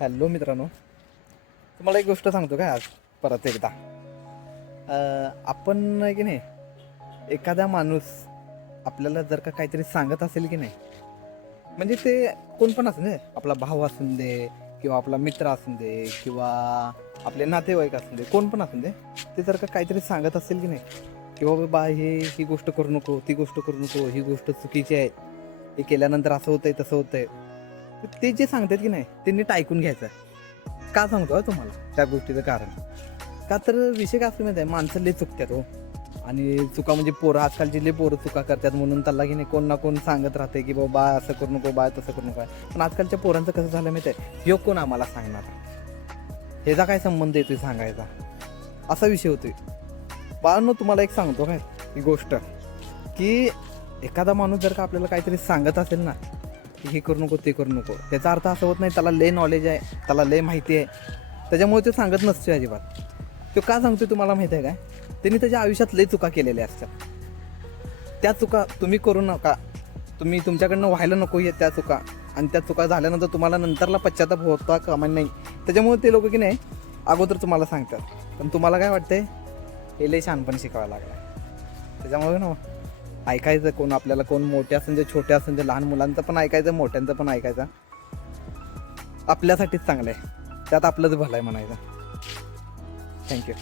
Hello मित्रांनो, तुम्हाला एक गोष्ट सांगतो काय आज परत एकदा. आपण नाही की नाही, एखादा माणूस आपल्याला जर का काहीतरी सांगत असेल की नाही, म्हणजे ते कोण पण असून दे, आपला भाऊ असून दे किंवा आपला मित्र असून दे किंवा आपले नातेवाईक असून दे, कोण पण असून दे, ते जर का काहीतरी सांगत असेल की नाही, किंवा बाबा ही गोष्ट करू नको, ती गोष्ट करू नको, ही गोष्ट चुकीची आहे, हे केल्यानंतर असं होतंय तसं होतंय, ते जे सांगतात की नाही ते नीट ऐकून घ्यायचं. का सांगतो तुम्हाला त्या गोष्टीचं कारण? का तर विषय काय असतो माहिती आहे, माणसं लय चुकतात हो. आणि चुका म्हणजे पोरं, आजकालची लय पोरं चुका करतात, म्हणून त्याला की नाही कोण ना कोण सांगत राहते की बाबा असं करू नको, बा तसं करू नको. पण आजकालच्या पोरांचं कसं झालं माहिती आहे, ह्यो कोण आम्हाला सांगणार, ह्याचा काय संबंध येतोय सांगायचा, असा विषय होतोय. बाळांनो, तुम्हाला एक सांगतो काय ही गोष्ट, की एखादा माणूस जर का आपल्याला काहीतरी सांगत असेल ना, की हे करू नको ते करू नको, त्याचा अर्थ असं होत नाही त्याला लय नॉलेज आहे, त्याला लय माहिती आहे, त्याच्यामुळे ते सांगत नसते अजिबात. तो का सांगतोय तुम्हाला माहिती आहे काय? त्यांनी त्याच्या आयुष्यात लय चुका केलेल्या असतात. त्या चुका तुम्ही करू नका, तुम्ही तुमच्याकडनं व्हायला नको त्या चुका. आणि त्या चुका झाल्यानंतर तुम्हाला नंतरला पश्चाताप होता कामा नाही. त्याच्यामुळे ते लोक की नाही अगोदर तुम्हाला सांगतात, पण तुम्हाला काय वाटतंय, हे लय शहाणपण शिकावं लागलं. त्याच्यामुळे ना ऐकायचं, कोण आपल्याला, कोण मोठे असेल ते छोटे असेल ते, लहान मुलांचं पण ऐकायचं, मोठ्यांचं पण ऐकायचं. आपल्यासाठीच चांगलं आहे, त्यात आपलंच भलं आहे म्हणायचं. थँक्यू.